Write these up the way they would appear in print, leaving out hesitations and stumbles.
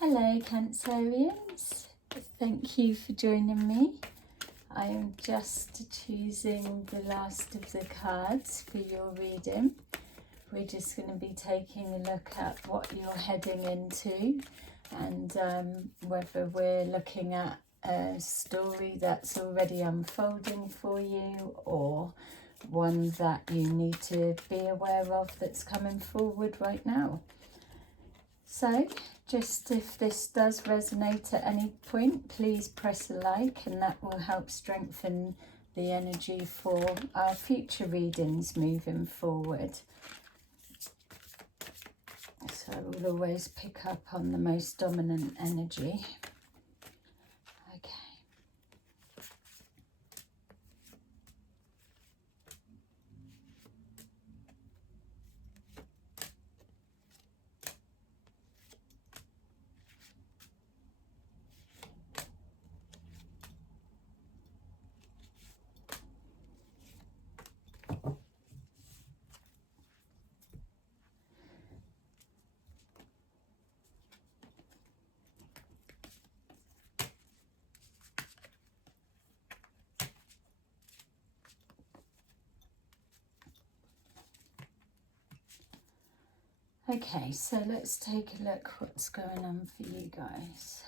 Hello Cancerians, thank you for joining me. I am just choosing the last of the cards for your reading. We're just going to be taking a look at what you're heading into and whether we're looking at a story that's already unfolding for you or one that you need to be aware of that's coming forward right now. So, just if this does resonate at any point, please press a like, and that will help strengthen the energy for our future readings moving forward. So we'll always pick up on the most dominant energy. Okay. Okay, so let's take a look what's going on for you guys.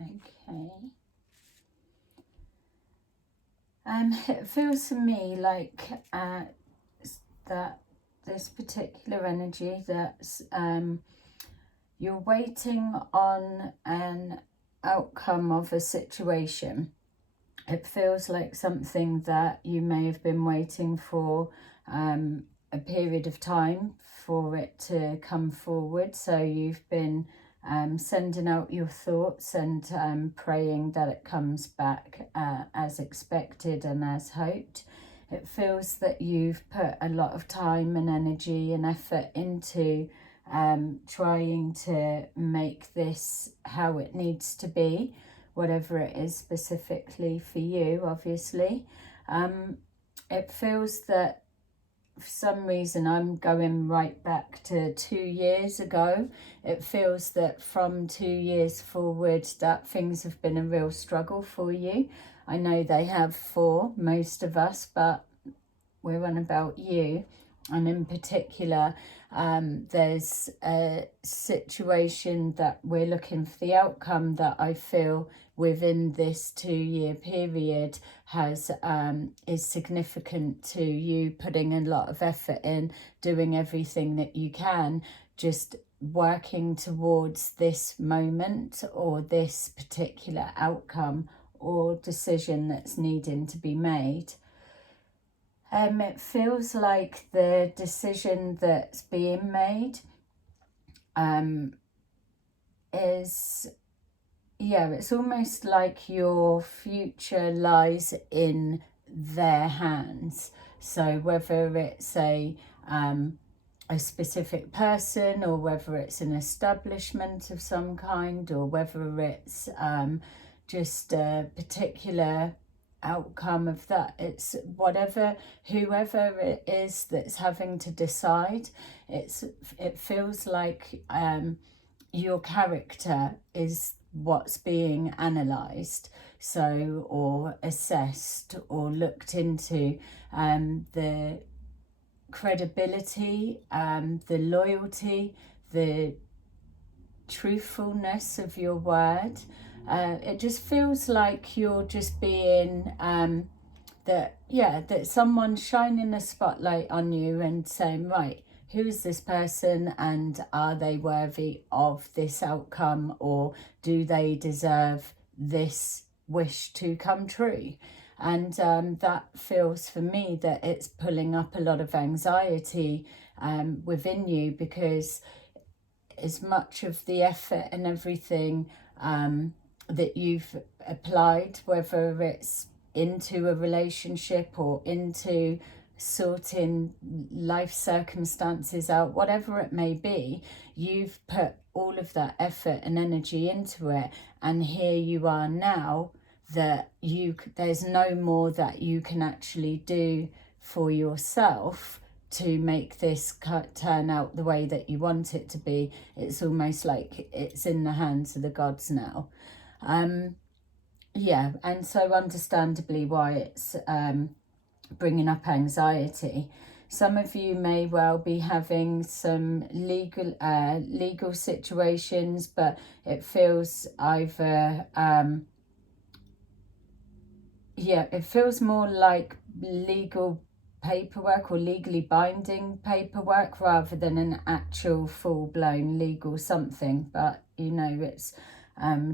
Okay. It feels to me like that this particular energy that's you're waiting on an outcome of a situation. It feels like something that you may have been waiting for a period of time for it to come forward. So you've been sending out your thoughts and praying that it comes back as expected and as hoped. It feels that you've put a lot of time and energy and effort into trying to make this how it needs to be, whatever it is specifically for you, obviously. It feels that for some reason I'm going right back to 2 years ago. It feels that from 2 years forward that things have been a real struggle for you. I know they have for most of us, but we're on about you. And in particular, there's a situation that we're looking for the outcome that I feel within this 2-year period has is significant to you putting a lot of effort in, doing everything that you can, just working towards this moment or this particular outcome or decision that's needing to be made. It feels like the decision that's being made is, it's almost like your future lies in their hands. So whether it's a specific person or whether it's an establishment of some kind or whether it's just a particular outcome of that, it's whoever it is that's having to decide, it feels like your character is what's being analysed, so or assessed or looked into, the credibility, the loyalty, the truthfulness of your word. It just feels like you're just being that someone's shining a spotlight on you and saying, right, who is this person and are they worthy of this outcome, or do they deserve this wish to come true? And that feels for me that it's pulling up a lot of anxiety within you, because as much of the effort and everything that you've applied, whether it's into a relationship or into sorting life circumstances out, whatever it may be. You've put all of that effort and energy into it, and here you are now that there's no more that you can actually do for yourself to make this turn out the way that you want it to be. It's almost like it's in the hands of the gods now. Yeah, and so understandably why it's bringing up anxiety. Some of you may well be having some legal situations, but it feels either it feels more like legal paperwork or legally binding paperwork rather than an actual full-blown legal something. But you know, it's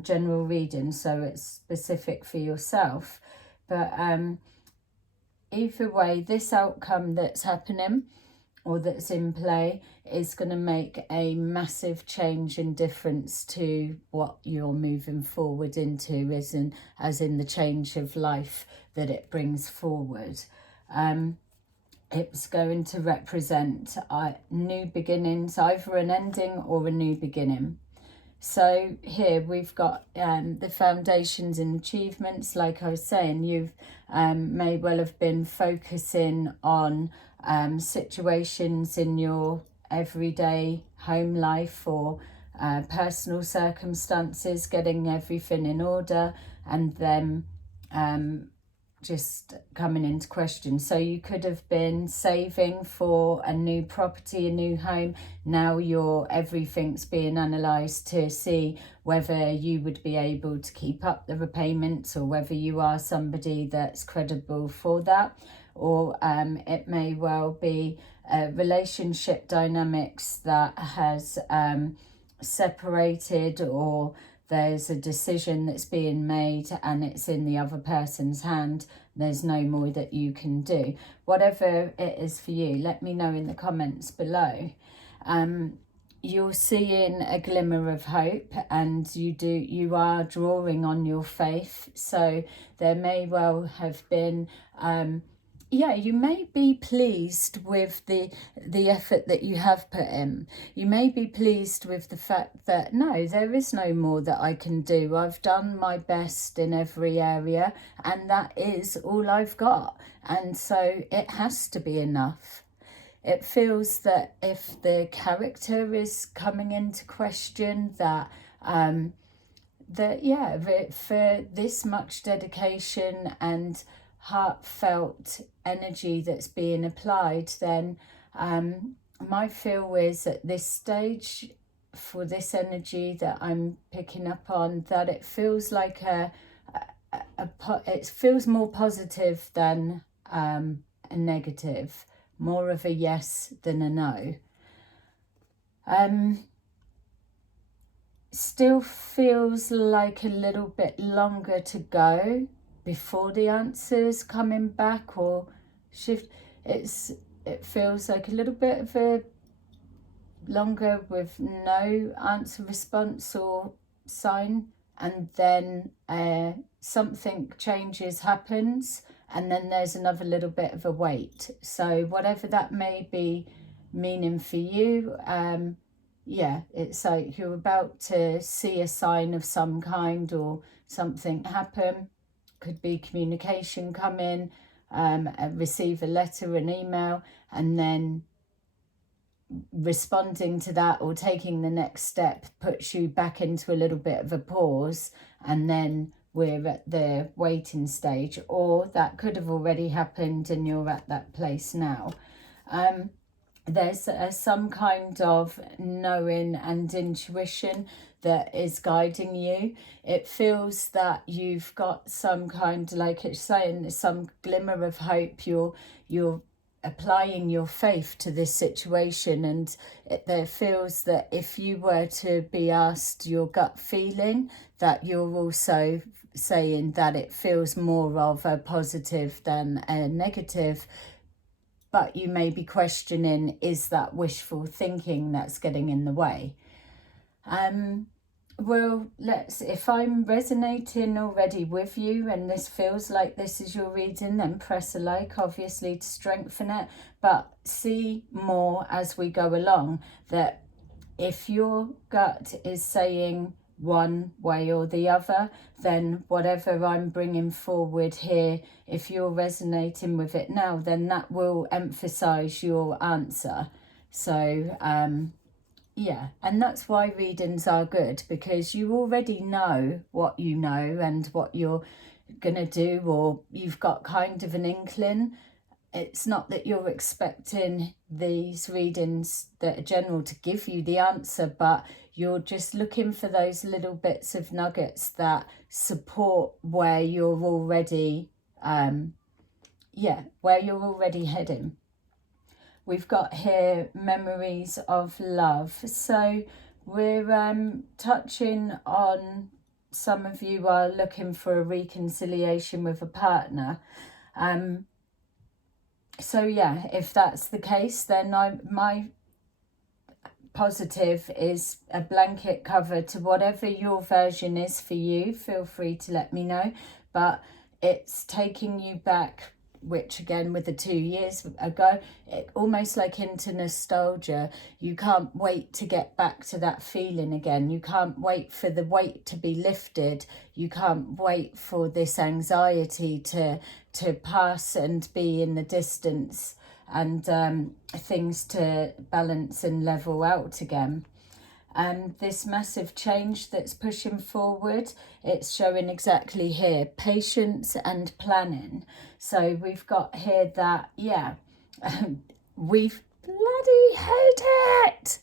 general reading, so it's specific for yourself. But either way, this outcome that's happening or that's in play is going to make a massive change and difference to what you're moving forward into, as in the change of life that it brings forward. It's going to represent new beginnings, either an ending or a new beginning. So here we've got the foundations and achievements. Like I was saying, you've may well have been focusing on situations in your everyday home life or personal circumstances, getting everything in order, and then just coming into question. So you could have been saving for a new property, a new home. Now everything's being analysed to see whether you would be able to keep up the repayments or whether you are somebody that's credible for that. Or it may well be relationship dynamics that has separated, or there's a decision that's being made and it's in the other person's hand. There's no more that you can do. Whatever it is for you, let me know in the comments below. You're seeing a glimmer of hope, and you are drawing on your faith. So there may well have been you may be pleased with the effort that you have put in. You may be pleased with the fact that, no, there is no more that I can do. I've done my best in every area, and that is all I've got. And so it has to be enough. It feels that if the character is coming into question, that for this much dedication and heartfelt energy that's being applied, then my feel is at this stage, for this energy that I'm picking up on, that it feels like it feels more positive than a negative, more of a yes than a no. Still feels like a little bit longer to go before the answers coming back or shift. It feels like a little bit of a longer with no answer, response or sign, and then something changes, happens, and then there's another little bit of a wait. So whatever that may be meaning for you, it's like you're about to see a sign of some kind or something happen. Could be communication come in, receive a letter, an email, and then responding to that or taking the next step puts you back into a little bit of a pause, and then we're at the waiting stage. Or that could have already happened and you're at that place now. There's some kind of knowing and intuition that is guiding you. It feels that you've got some kind, like it's saying, some glimmer of hope. You're applying your faith to this situation, and there feels that if you were to be asked your gut feeling, that you're also saying that it feels more of a positive than a negative. But you may be questioning, is that wishful thinking that's getting in the way? well, if I'm resonating already with you and this feels like this is your reading, then press a like, obviously, to strengthen it. But see more as we go along, that if your gut is saying one way or the other, then whatever I'm bringing forward here, if you're resonating with it now, then that will emphasize your answer. So yeah, and that's why readings are good, because you already know what you know and what you're gonna do, or you've got kind of an inkling. It's not that you're expecting these readings that are general to give you the answer, but you're just looking for those little bits of nuggets that support where you're already, where you're already heading. We've got here memories of love. So we're touching on, some of you are looking for a reconciliation with a partner. So yeah, if that's the case, then my positive is a blanket cover to whatever your version is for you. Feel free to let me know. But it's taking you back, which again with the 2 years ago, almost like into nostalgia. You can't wait to get back to that feeling again. You can't wait for the weight to be lifted. You can't wait for this anxiety to pass and be in the distance, and things to balance and level out again. And this massive change that's pushing forward, it's showing exactly here, patience and planning. So we've got here that, yeah, we've bloody had it.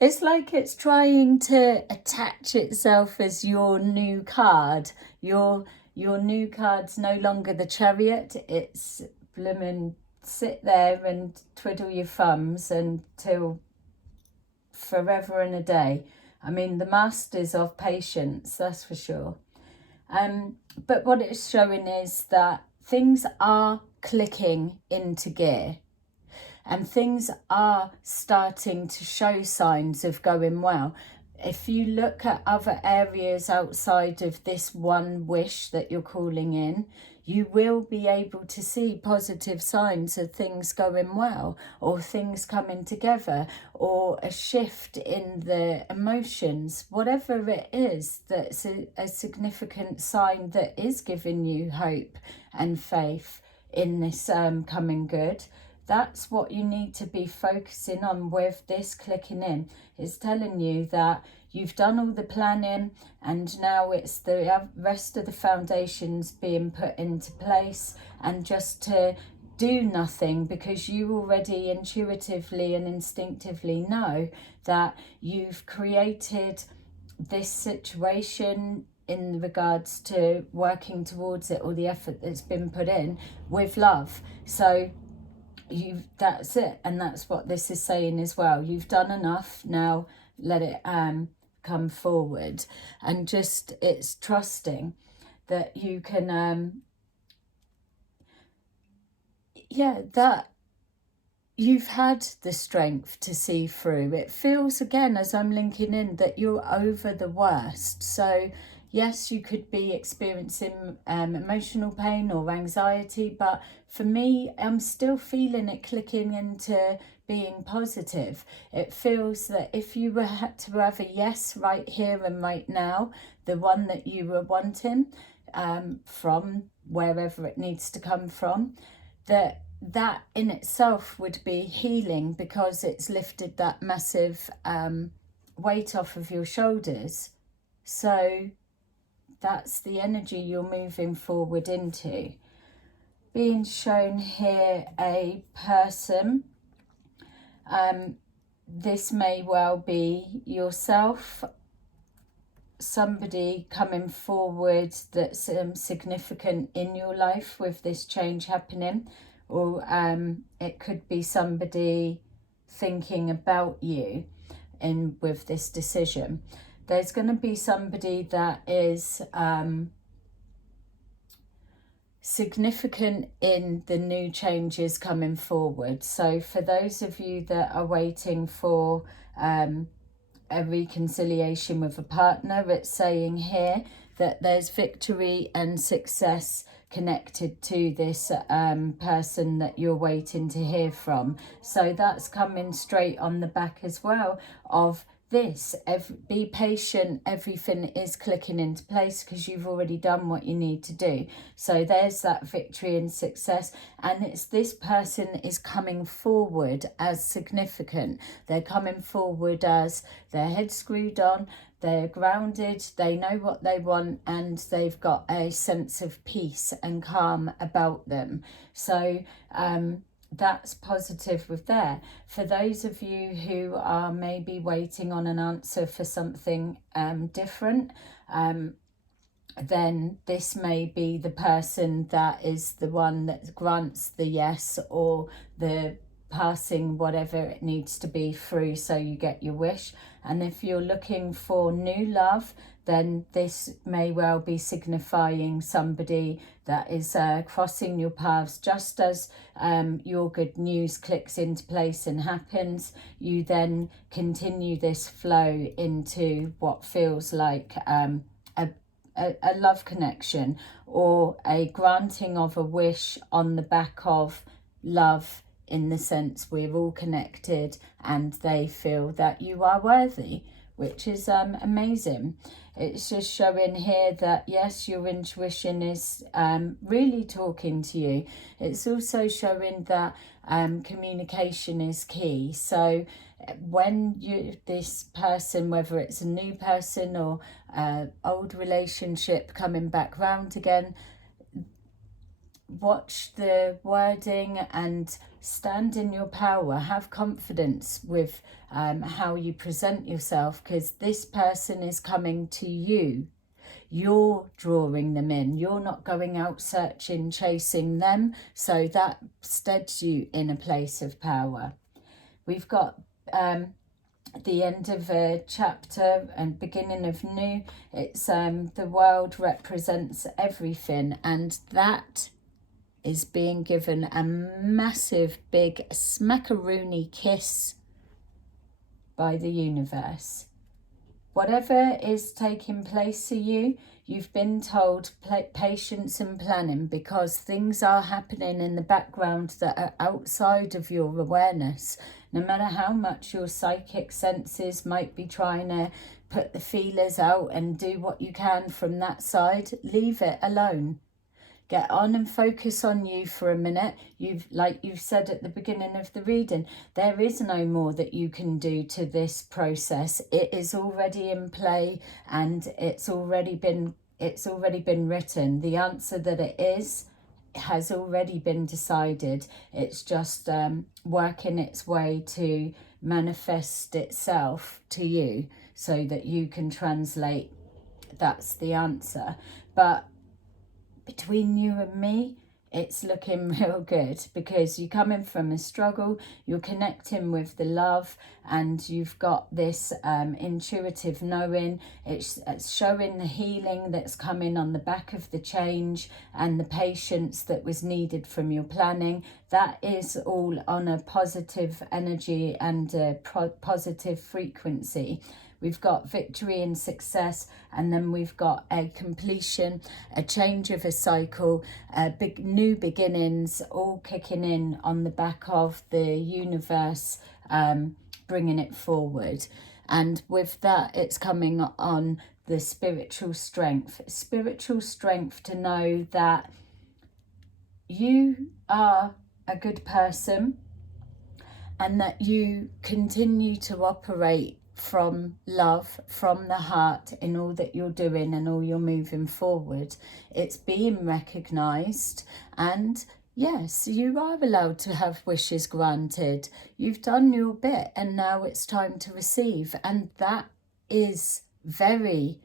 It's like it's trying to attach itself as your new card. Your new card's no longer the Chariot. It's blooming sit there and twiddle your thumbs until forever and a day. I mean, the masters of patience, that's for sure. But what it's showing is that things are clicking into gear, and things are starting to show signs of going well. If you look at other areas outside of this one wish that you're calling in, you will be able to see positive signs of things going well, or things coming together, or a shift in the emotions. Whatever it is that's a significant sign that is giving you hope and faith in this coming good. That's what you need to be focusing on with this clicking in. It's telling you that you've done all the planning, and now it's the rest of the foundations being put into place, and just to do nothing, because you already intuitively and instinctively know that you've created this situation in regards to working towards it, or the effort that's been put in with love. So that's it, and that's what this is saying as well. You've done enough, now let it come forward, and just it's trusting that you can that you've had the strength to see through. It feels again, as I'm linking in, that you're over the worst. So yes, you could be experiencing emotional pain or anxiety, but for me, I'm still feeling it clicking into being positive. It feels that if you had to have a yes right here and right now, the one that you were wanting, from wherever it needs to come from, that in itself would be healing, because it's lifted that massive weight off of your shoulders. So that's the energy you're moving forward into. Being shown here a person. This may well be yourself, somebody coming forward that's significant in your life with this change happening, or it could be somebody thinking about you with this decision. There's going to be somebody that is significant in the new changes coming forward. So for those of you that are waiting for a reconciliation with a partner. It's saying here that there's victory and success connected to this person that you're waiting to hear from. So that's coming straight on the back as well of this. Be patient, everything is clicking into place because you've already done what you need to do. So there's that victory and success, and it's this person is coming forward as significant. They're coming forward as their head screwed on, they're grounded, they know what they want, and they've got a sense of peace and calm about them. So that's positive with there. For those of you who are maybe waiting on an answer for something different, then this may be the person that is the one that grants the yes or the passing whatever it needs to be through so you get your wish. And if you're looking for new love, then this may well be signifying somebody that is crossing your paths. Just as your good news clicks into place and happens, you then continue this flow into what feels like a love connection or a granting of a wish on the back of love, in the sense we're all connected and they feel that you are worthy, which is amazing. It's just showing here that yes, your intuition is really talking to you. It's also showing that communication is key. So when this person, whether it's a new person or old relationship coming back round again, watch the wording and stand in your power. Have confidence with how you present yourself, because this person is coming to you. You're drawing them in. You're not going out searching, chasing them. So that steads you in a place of power. We've got the end of a chapter and beginning of new. It's the world represents everything, and that is being given a massive big smackaroony kiss by the universe. Whatever is taking place for you, you've been told patience and planning, because things are happening in the background that are outside of your awareness. No matter how much your psychic senses might be trying to put the feelers out and do what you can from that side, leave it alone. Get on and focus on you for a minute. Like you've said at the beginning of the reading, there is no more that you can do to this process. It is already in play, and it's already been written. The answer that it is has already been decided. It's just working its way to manifest itself to you so that you can translate that's the answer. But between you and me, it's looking real good, because you're coming from a struggle, you're connecting with the love, and you've got this intuitive knowing. It's showing the healing that's coming on the back of the change and the patience that was needed from your planning. That is all on a positive energy and a positive frequency. We've got victory and success, and then we've got a completion, a change of a cycle, big new beginnings, all kicking in on the back of the universe, bringing it forward. And with that, it's coming on the spiritual strength to know that you are a good person and that you continue to operate from love, from the heart, in all that you're doing and all you're moving forward. It's being recognised, and yes, you are allowed to have wishes granted. You've done your bit, and now it's time to receive. And that is the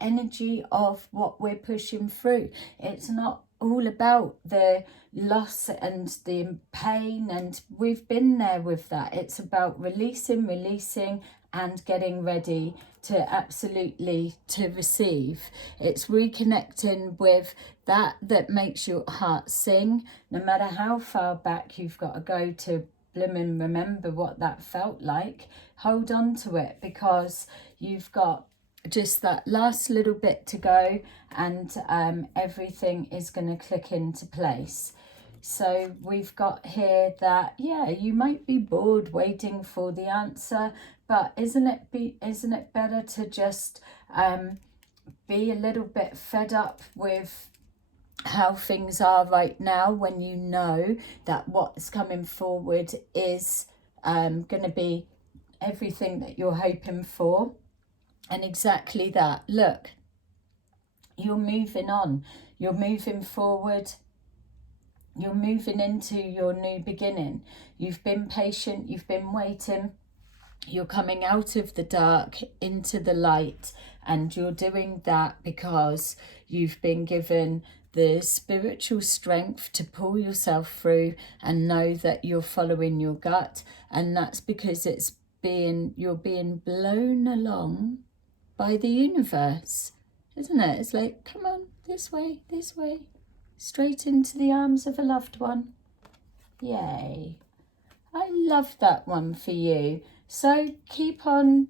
energy of what we're pushing through. It's not all about the loss and the pain, and we've been there with that. It's about releasing and getting ready to absolutely to receive. It's reconnecting with that makes your heart sing. No matter how far back you've got to go to blooming remember what that felt like. Hold on to it, because you've got just that last little bit to go, and everything is going to click into place. So we've got here that, yeah, you might be bored waiting for the answer, but isn't it better to just be a little bit fed up with how things are right now, when you know that what's coming forward is going to be everything that you're hoping for? And exactly that. Look, you're moving on, you're moving forward, you're moving into your new beginning. You've been patient, you've been waiting, you're coming out of the dark into the light, and you're doing that because you've been given the spiritual strength to pull yourself through and know that you're following your gut. And that's because you're being blown along by the universe, isn't it? It's like, come on, this way, straight into the arms of a loved one. Yay. I love that one for you. So keep on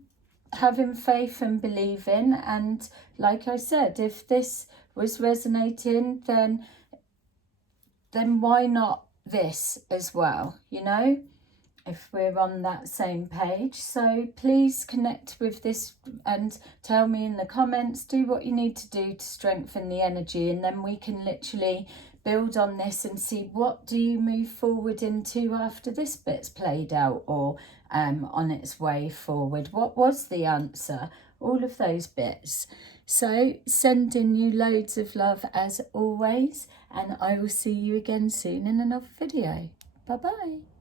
having faith and believing. And like I said, if this was resonating, then why not this as well, you know, if we're on that same page. So please connect with this and tell me in the comments, do what you need to do to strengthen the energy, and then we can literally build on this and see what do you move forward into after this bit's played out, or on its way forward. What was the answer? All of those bits. So sending you loads of love as always, and I will see you again soon in another video. Bye bye.